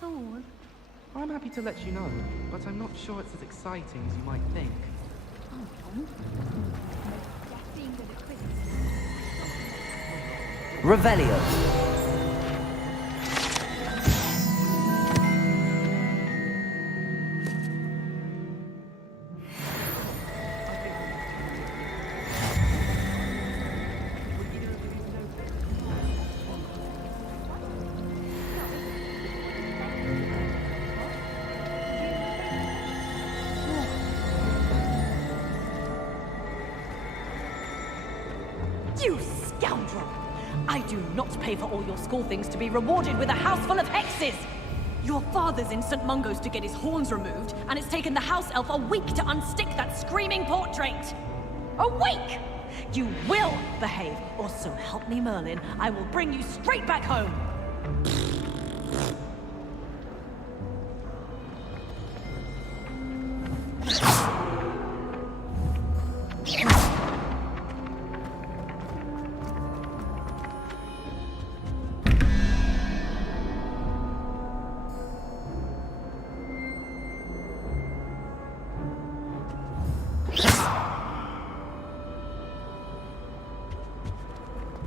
sword? I'm happy to let you know, but I'm not sure it's as exciting as you might think. Oh, just being good at quizzes. Revelio. You scoundrel! I do not pay for all your school things to be rewarded with a house full of hexes! Your father's in St. Mungo's to get his horns removed, and it's taken the house elf a week to unstick that screaming portrait! A week! You will behave, or so help me Merlin, I will bring you straight back home!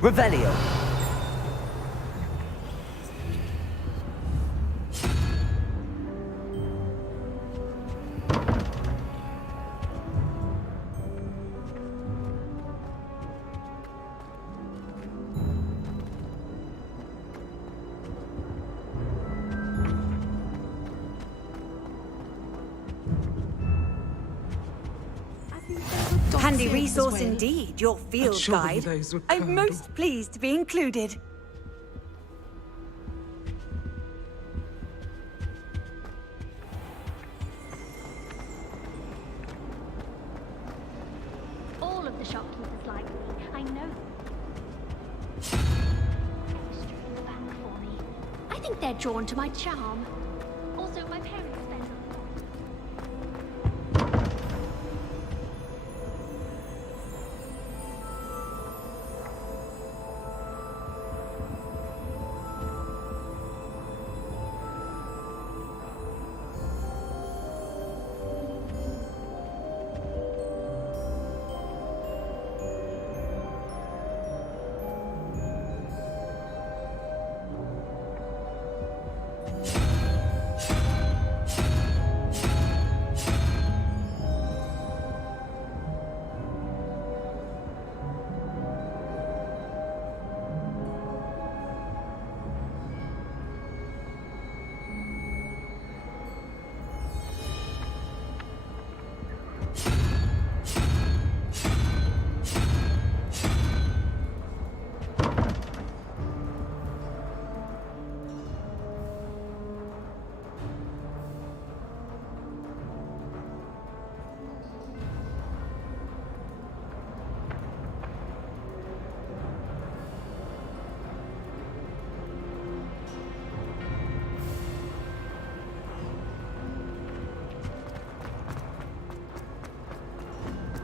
Revelio. Handy resource indeed, your field surely guide. those were I'm Colonel. most pleased to be included. All of the shopkeepers like me. I know. Extra in the back for me. I think they're drawn to my charm. Also, my parents spend a lot.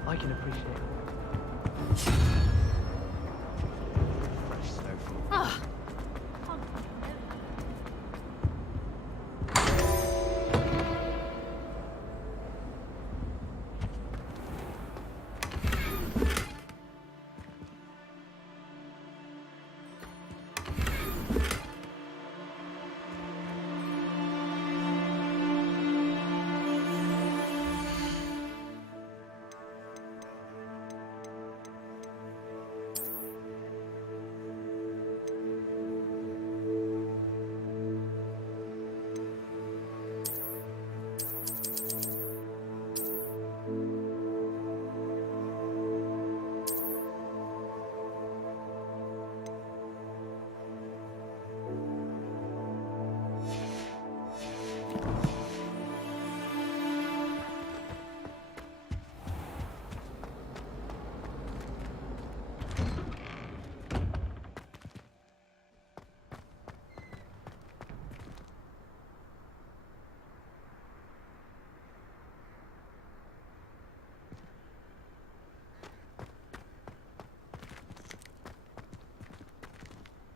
I can appreciate it. Fresh snowfall. Ah.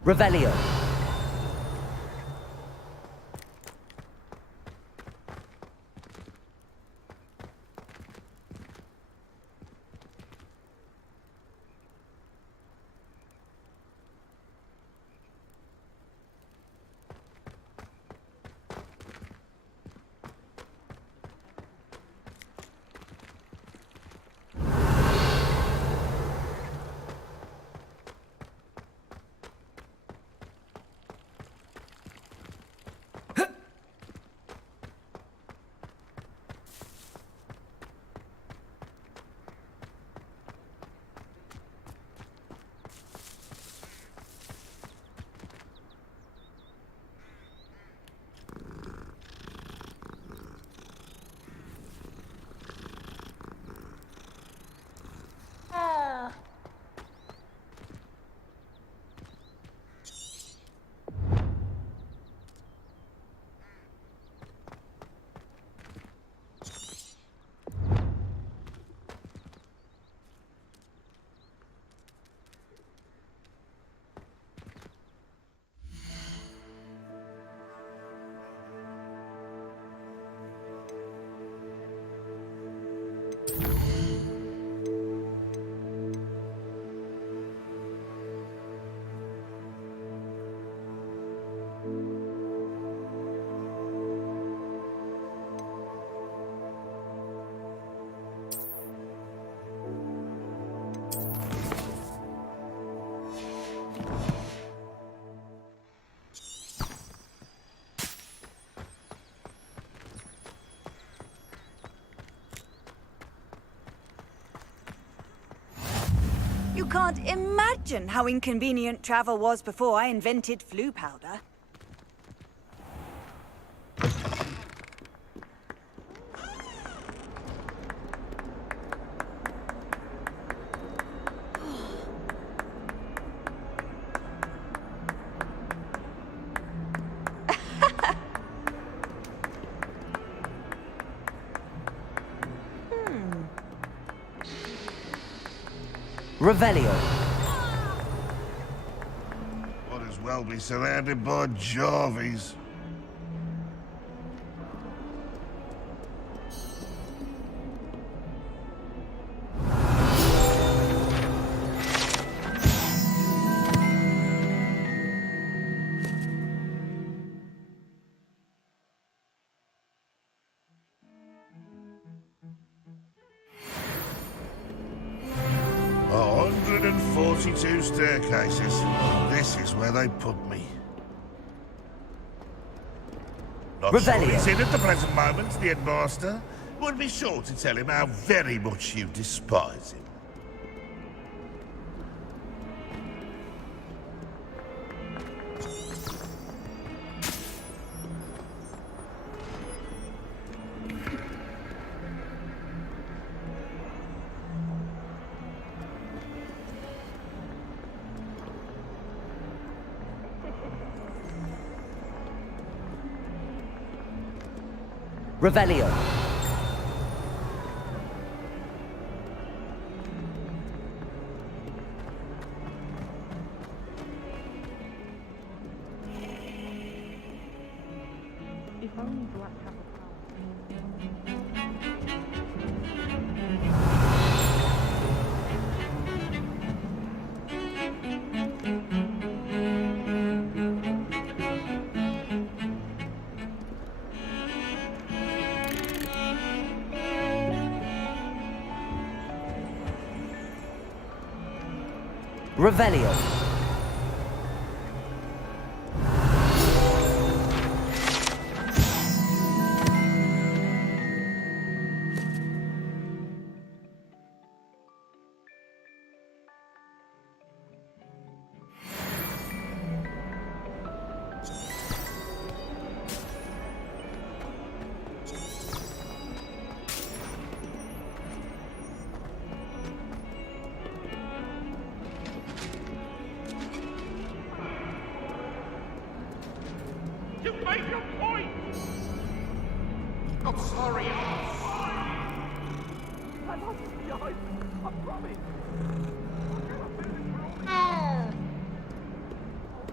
Revelio. can't imagine how inconvenient travel was before I invented flu powder. Revelio. Might as well be surrounded by Jarvies. A 142 staircases. This is where they put me. Not sure Revelio. he's in at the present moment, the headmaster. Would be sure to tell him how very much you despise him. Revelio. If only Black had the Revelio. You made your point! I'm sorry, I lost behind. I promise.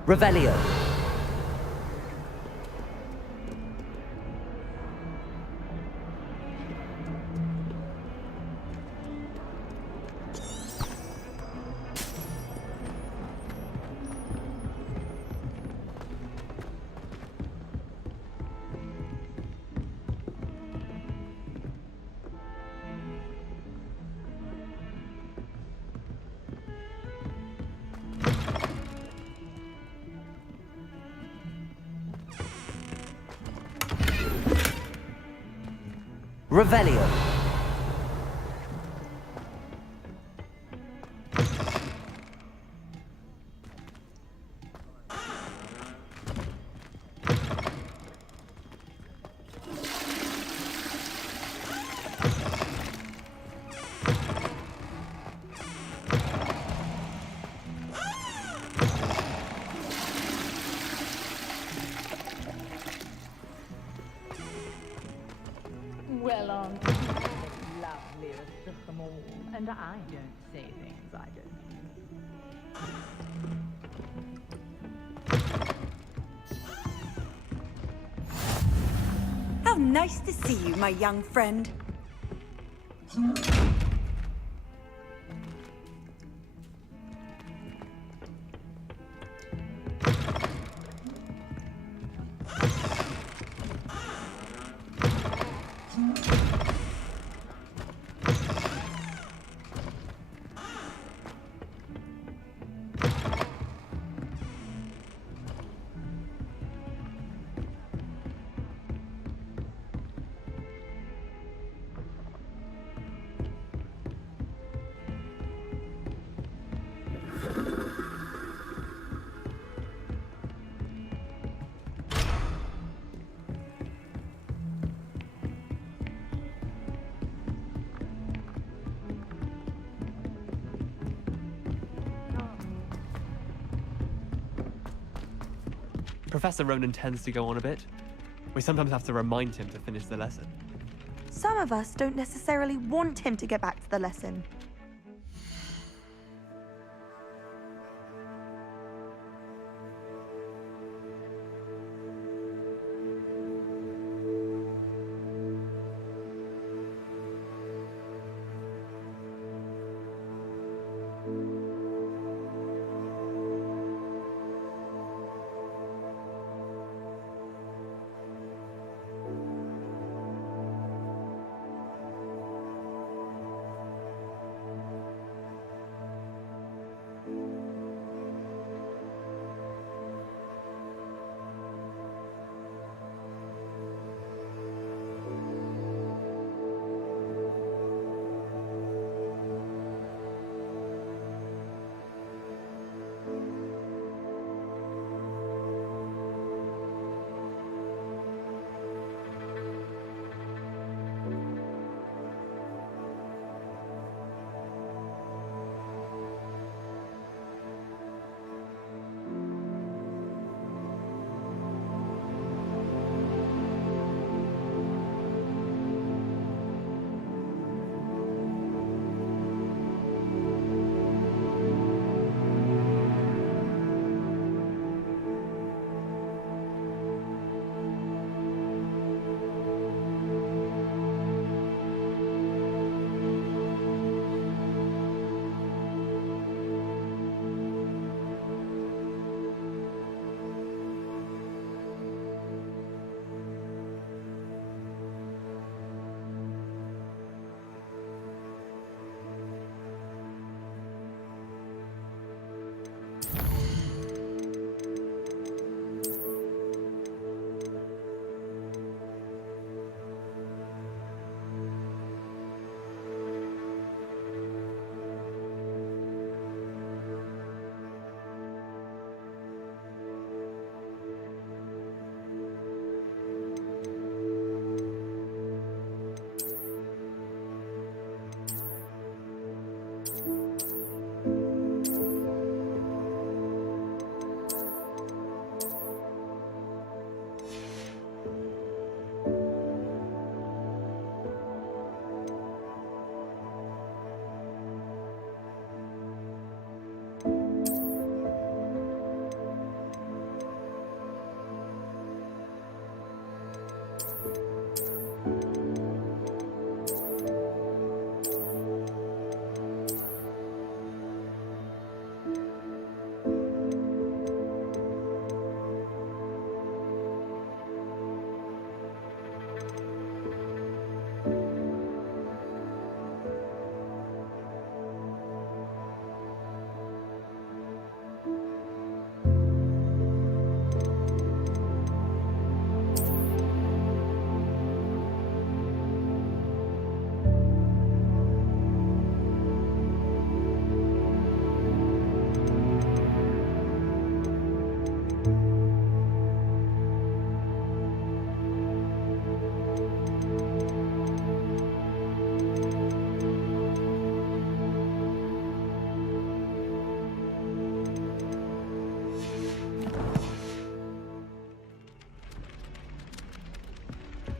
Revelio. Revelio. Well, aren't you the loveliest of them all? And I don't say things I don't. How nice to see you, my young friend. Professor Ronan tends to go on a bit. We sometimes have to remind him to finish the lesson. Some of us don't necessarily want him to get back to the lesson.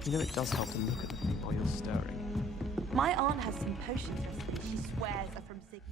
You know it does help to look at the thing while you're stirring. My aunt has some potions recipes she swears are from Sigma.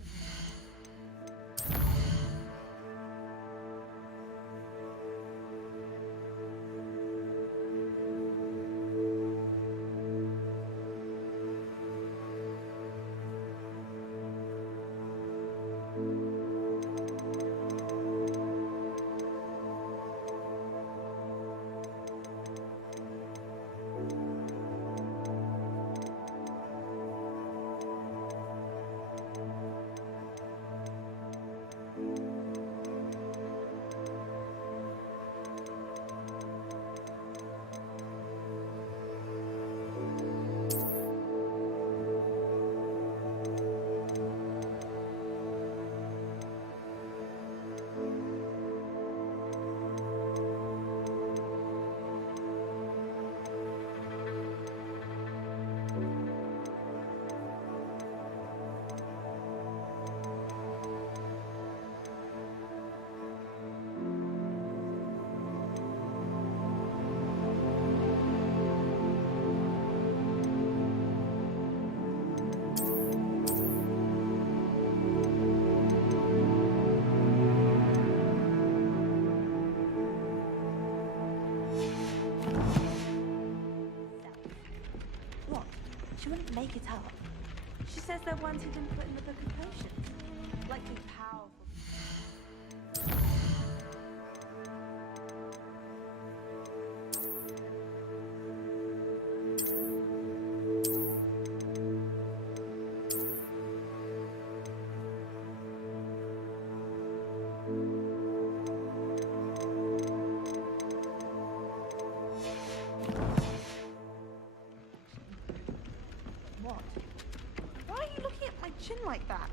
make it up. She says they're ones he didn't put in the book of potions. Likely powerful. What? Why are you looking at my chin like that?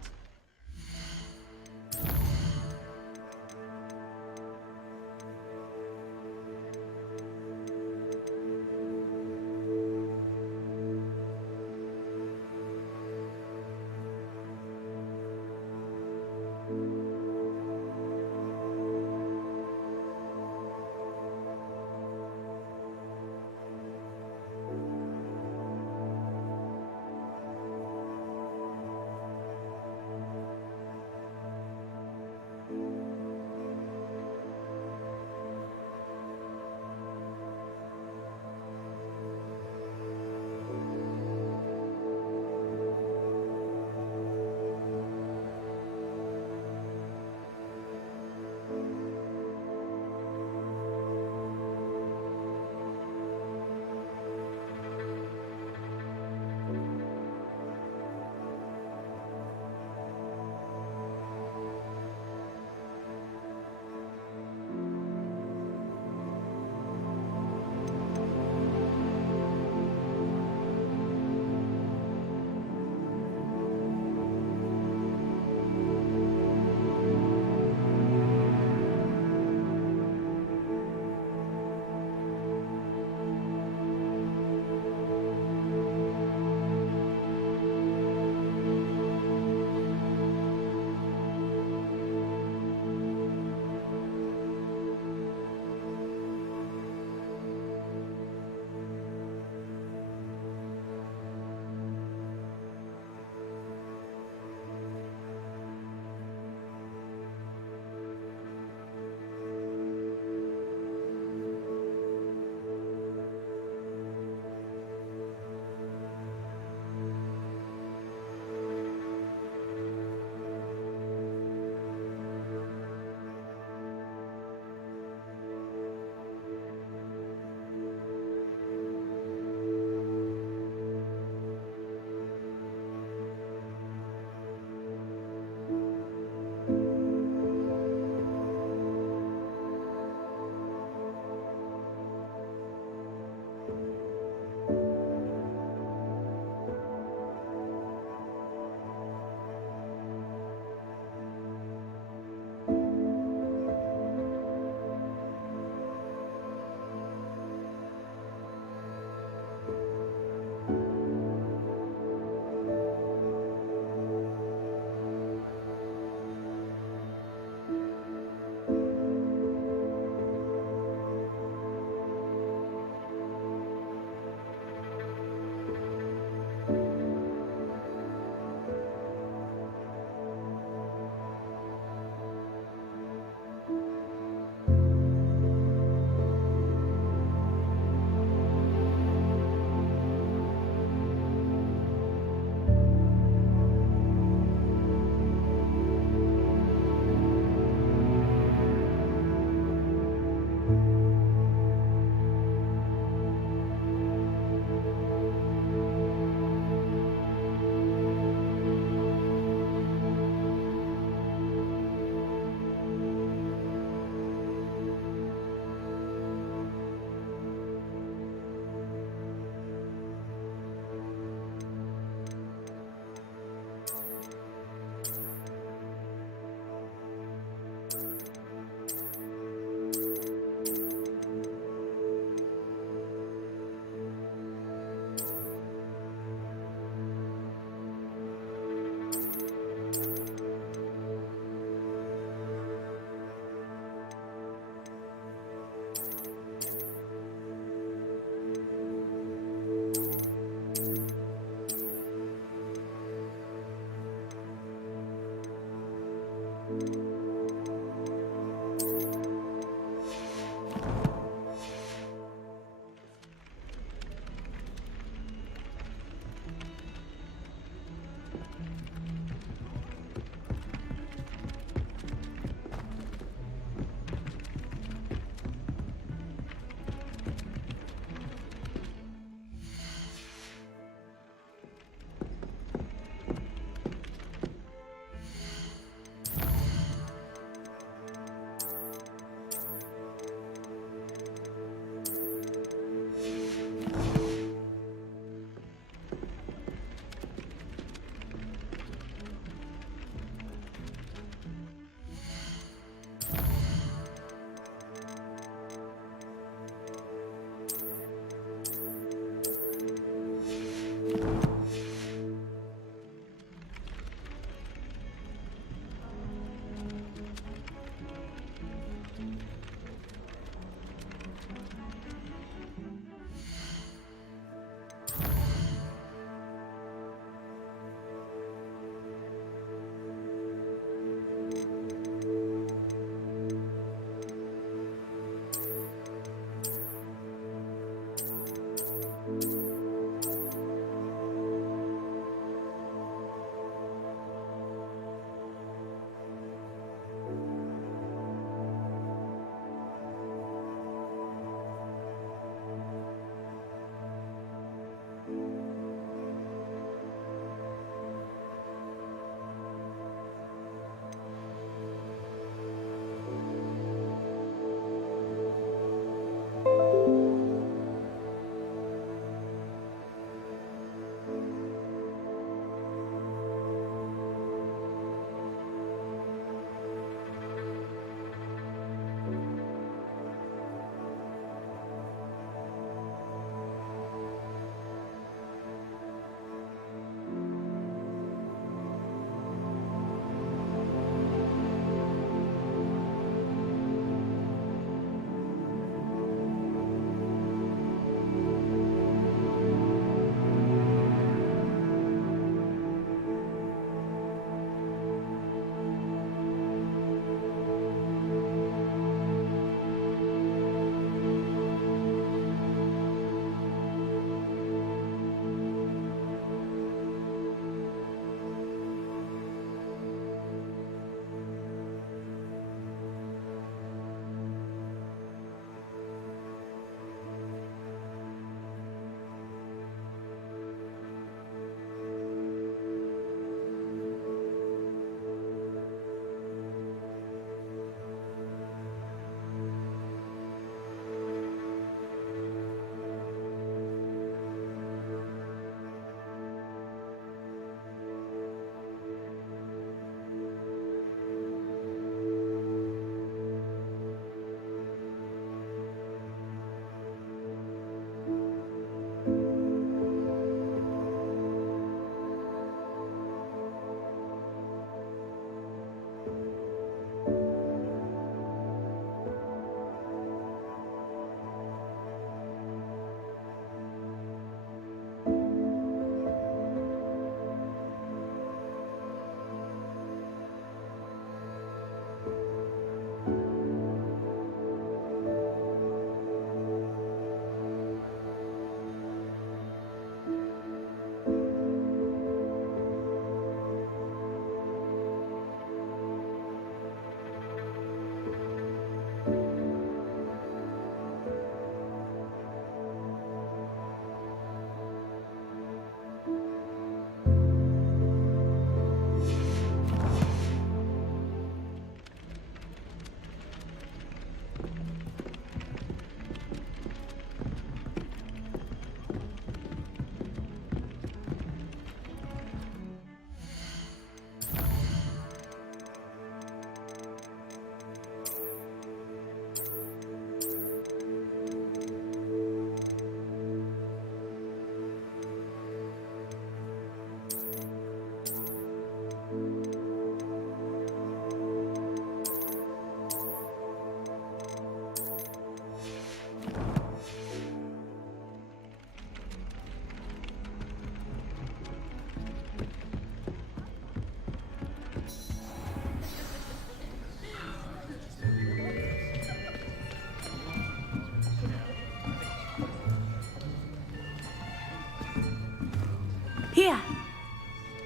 Here.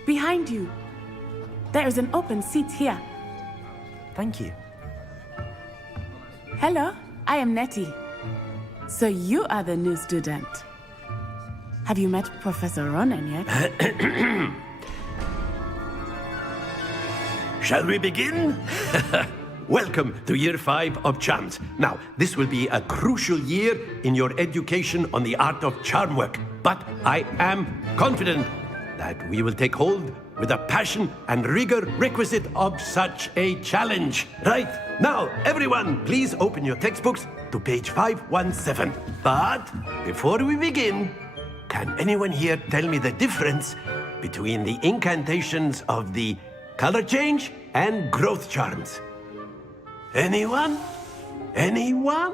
Behind you. There is an open seat here. Thank you. Hello, I am Nettie. So you are the new student. Have you met Professor Ronan yet? Shall we begin? Welcome to Year 5 of Charms. Now, this will be a crucial year in your education on the art of charm work. But I am confident that we will take hold with the passion and rigor requisite of such a challenge. Right, now, everyone, please open your textbooks to page 517. But before we begin, can anyone here tell me the difference between the incantations of the color change and growth charms? Anyone? Anyone?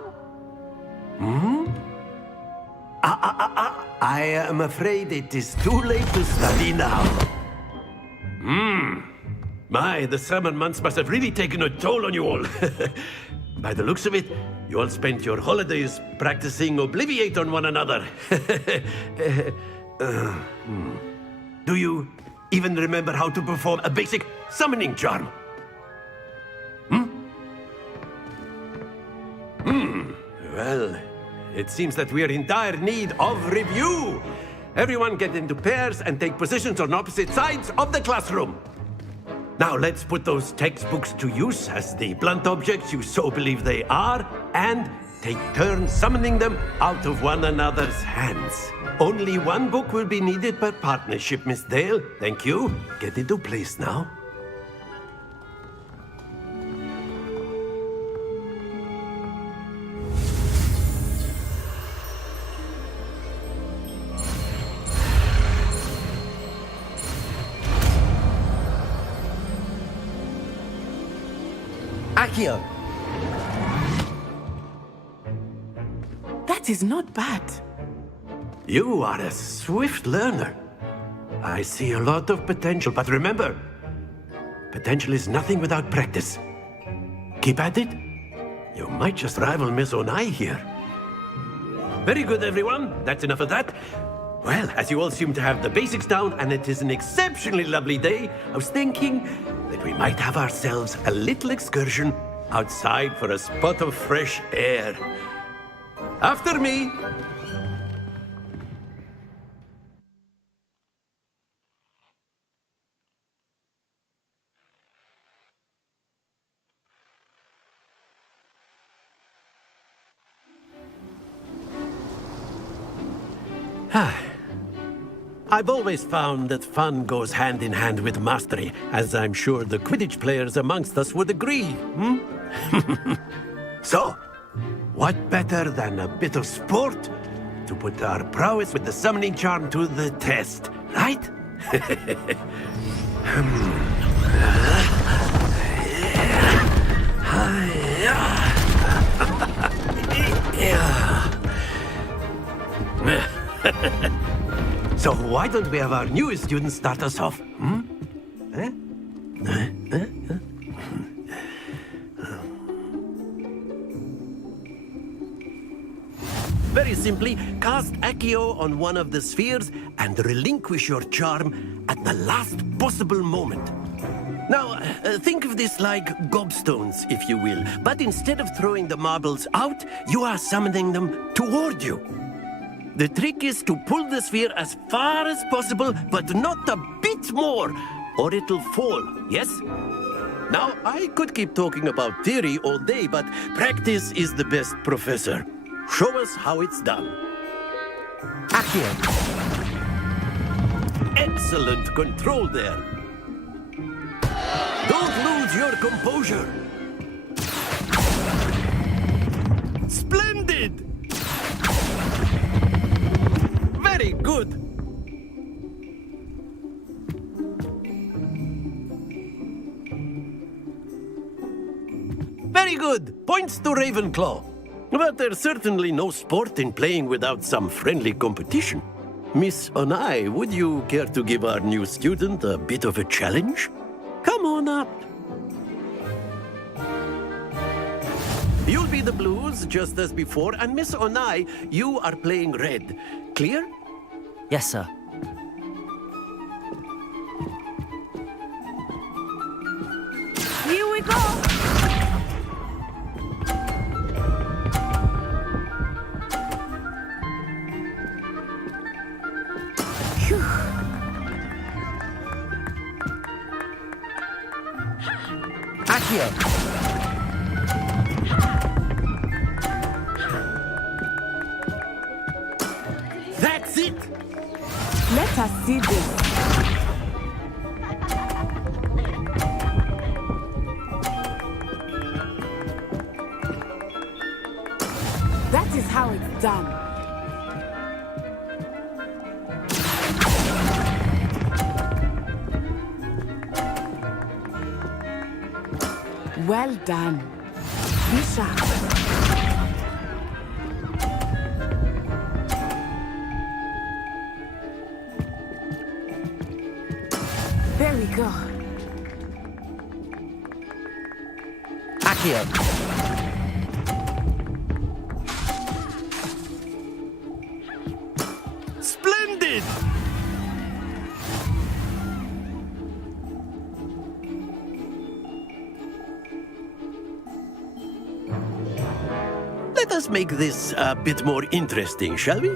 I am afraid it is too late to study now. My, the summer months must have really taken a toll on you all. By the looks of it, you all spent your holidays practicing Obliviate on one another. Do you even remember how to perform a basic summoning charm? Well, it seems that we are in dire need of review. Everyone get into pairs and take positions on opposite sides of the classroom. Now let's put those textbooks to use as the blunt objects you so believe they are, and take turns summoning them out of one another's hands. Only one book will be needed per partnership, Miss Dale. Thank you. Get into place now. Accio! That is not bad. You are a swift learner. I see a lot of potential, but remember, potential is nothing without practice. Keep at it. You might just rival Miss Onai here. Very good, everyone. That's enough of that. Well, as you all seem to have the basics down, and it is an exceptionally lovely day, I was thinking that we might have ourselves a little excursion outside for a spot of fresh air. After me. I've always found that fun goes hand in hand with mastery, as I'm sure the Quidditch players amongst us would agree. So, what better than a bit of sport to put our prowess with the summoning charm to the test, right? So why don't we have our newest student start us off? Very simply, cast Accio on one of the spheres and relinquish your charm at the last possible moment. Now, think of this like gobstones, if you will, but instead of throwing the marbles out, you are summoning them toward you. The trick is to pull the sphere as far as possible, but not a bit more, or it'll fall, yes? Now, I could keep talking about theory all day, but practice is the best professor. Show us how it's done. Accio! Excellent control there. Don't lose your composure. Splendid! Very good. Very good. Points to Ravenclaw. But there's certainly no sport in playing without some friendly competition. Miss Onai, would you care to give our new student a bit of a challenge? Come on up. You'll be the blues, just as before, and Miss Onai, you are playing red. Clear? Yes, sir. go! Accio. That's it! Let us see this. That is how it's done. Well done. Be sharp. There we go. Accio. Splendid! Let us make this a bit more interesting, shall we?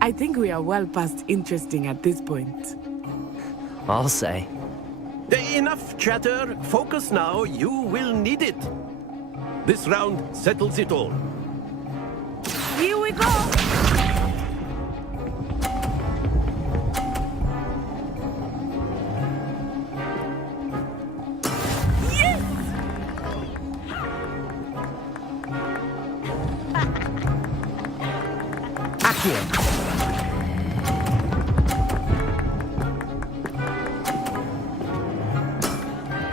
I think we are well past interesting at this point. I'll say. Enough chatter. Focus now. You will need it. This round settles it all. Here we go! Accio.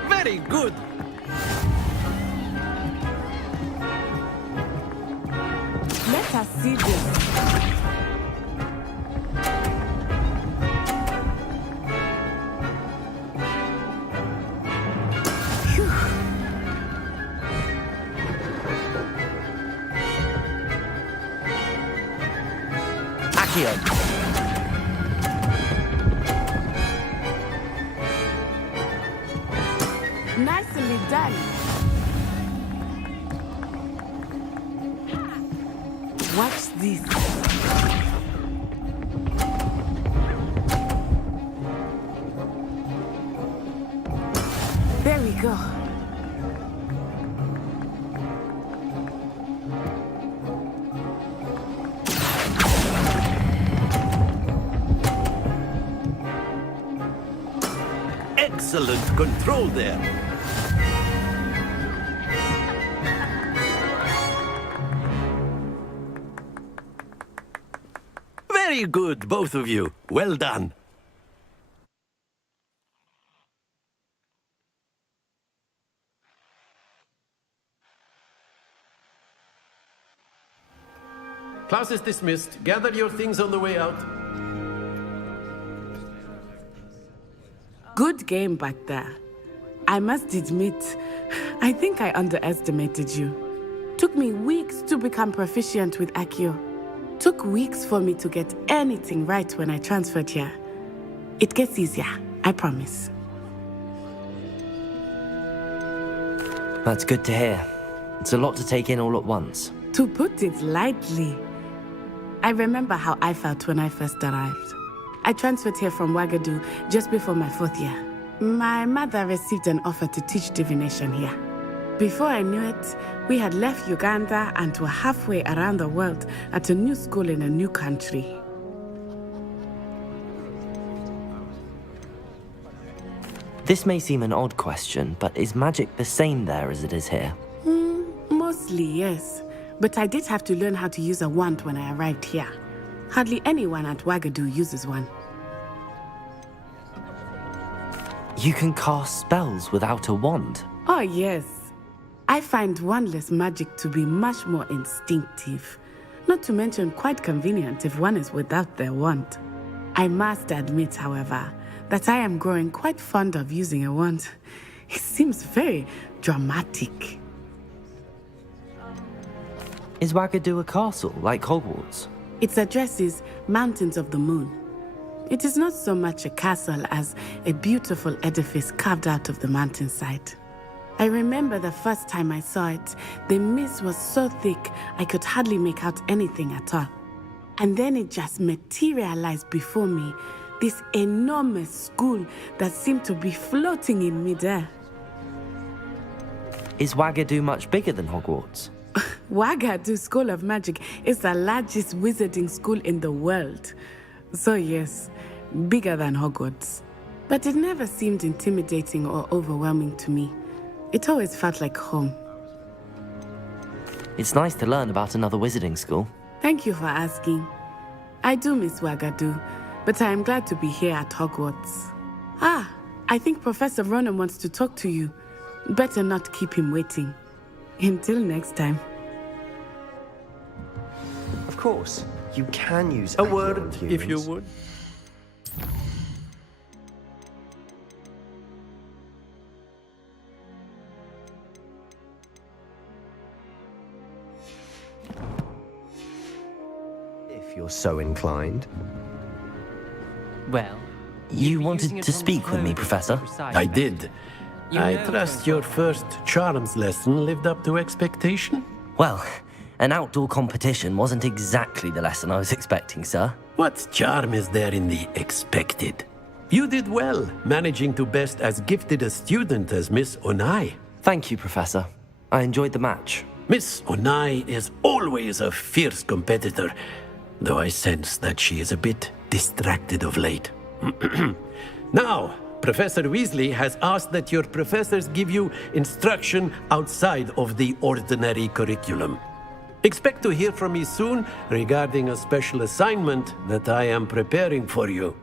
Very good. Let us see this. Phew. Accio. Nicely done. Watch this. There we go. Excellent control there. Very good, both of you. Well done. Class is dismissed. Gather your things on the way out. Good game back there. I must admit, I think I underestimated you. Took me weeks to become proficient with Accio. Took weeks for me to get anything right when I transferred here. It gets easier, I promise. That's good to hear. It's a lot to take in all at once. To put it lightly, I remember how I felt when I first arrived. I transferred here from Ouagadougou just before my 4th year. My mother received an offer to teach divination here. Before I knew it, we had left Uganda and were halfway around the world at a new school in a new country. This may seem an odd question, but is magic the same there as it is here? Mostly, yes. But I did have to learn how to use a wand when I arrived here. Hardly anyone at Ouagadougou uses one. You can cast spells without a wand? Oh, yes. I find wandless magic to be much more instinctive. Not to mention quite convenient if one is without their wand. I must admit, however, that I am growing quite fond of using a wand. It seems very dramatic. Is Ouagadougou a castle, like Hogwarts? Its address is Mountains of the Moon. It is not so much a castle as a beautiful edifice carved out of the mountainside. I remember the first time I saw it, the mist was so thick I could hardly make out anything at all. And then it just materialized before me, this enormous school that seemed to be floating in midair. Is Wagadu much bigger than Hogwarts? Wagadu School of Magic is the largest wizarding school in the world. So yes, bigger than Hogwarts. But it never seemed intimidating or overwhelming to me. It always felt like home. It's nice to learn about another wizarding school. Thank you for asking. I do miss Wagadu, but I am glad to be here at Hogwarts. I think Professor Ronan wants to talk to you. Better not keep him waiting. Until next time. Of course, you can use A word, if you would. if you're so inclined. Well, You wanted to speak with me, Professor? I did. I trust your first charms lesson lived up to expectation? Well, an outdoor competition wasn't exactly the lesson I was expecting, sir. What charm is there in the expected? You did well, managing to best as gifted a student as Miss Onai. Thank you, Professor. I enjoyed the match. Miss Onai is always a fierce competitor, though I sense that she is a bit distracted of late. Now, Professor Weasley has asked that your professors give you instruction outside of the ordinary curriculum. Expect to hear from me soon regarding a special assignment that I am preparing for you.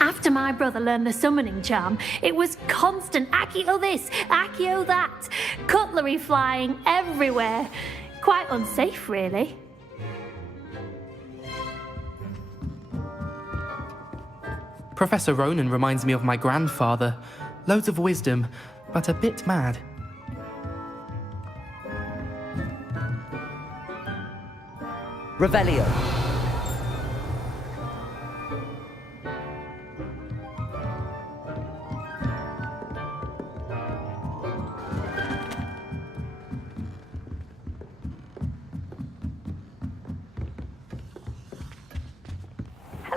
After my brother learned the summoning charm, it was constant Accio this, Accio that, cutlery flying everywhere. Quite unsafe, really. Professor Ronan reminds me of my grandfather. Loads of wisdom, but a bit mad. Revelio.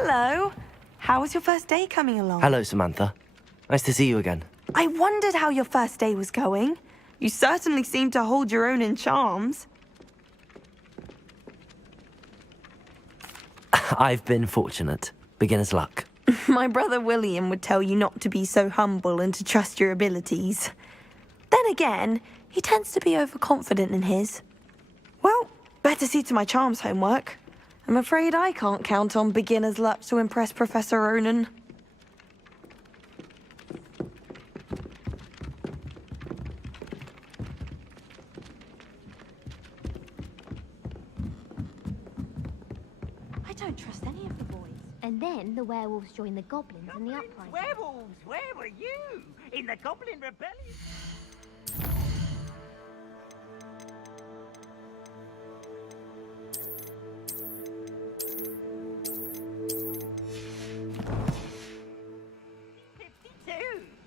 Hello. How was your first day coming along? Hello, Samantha. Nice to see you again. I wondered how your first day was going. You certainly seem to hold your own in charms. I've been fortunate. Beginner's luck. My brother William would tell you not to be so humble and to trust your abilities. Then again, he tends to be overconfident in his. Well, better see to my charms homework. I'm afraid I can't count on beginner's luck to impress Professor Ronan. I don't trust any of the boys. And then the werewolves join the goblins in the uprising. Werewolves, where were you? In the Goblin Rebellion?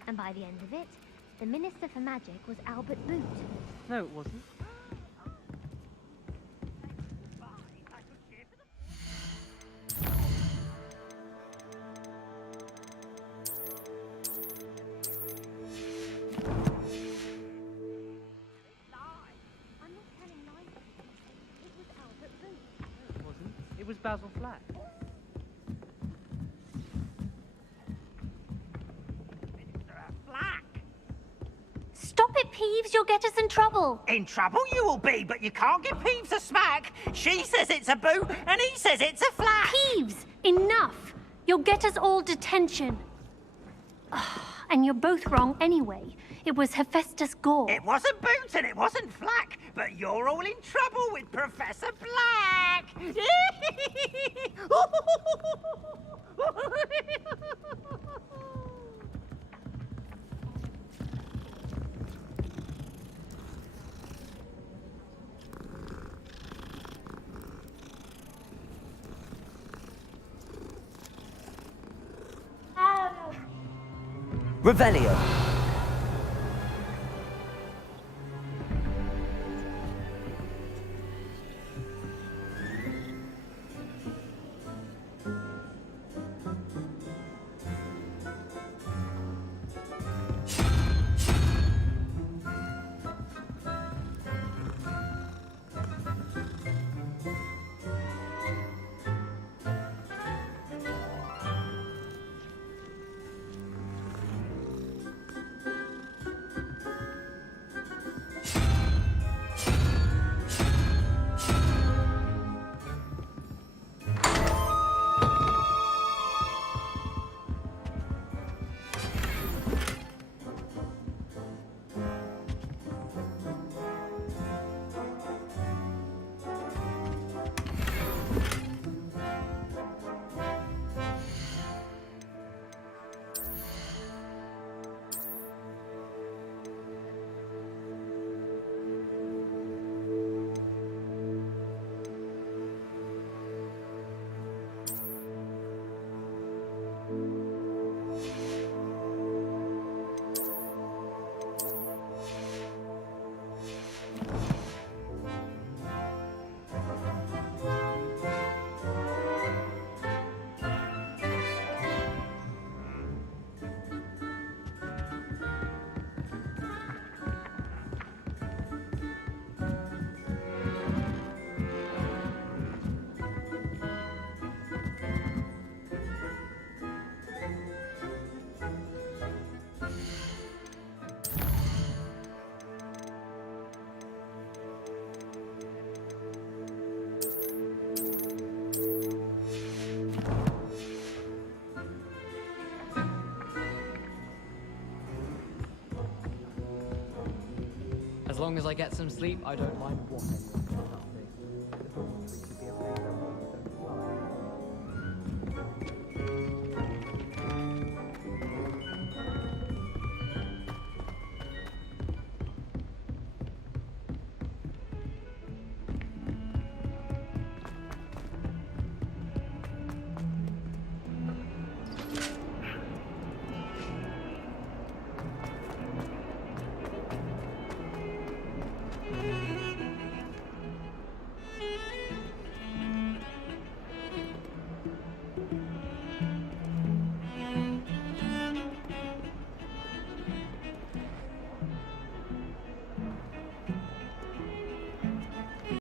And by the end of it, the Minister for Magic was Albert Boot. No, it wasn't. I'm not telling lies. It was Albert Boot. No, it wasn't. It was Basil Flack. Stop it, Peeves. You'll get us in trouble. In trouble you will be, but you can't give Peeves a smack. She says it's a boot, and he says it's a flat. Peeves, enough. You'll get us all detention. And you're both wrong anyway. It was Hephaestus Gore. It wasn't Boot and it wasn't Flack, but you're all in trouble with Professor Black. Revelio. As long as I get some sleep, I don't mind walking.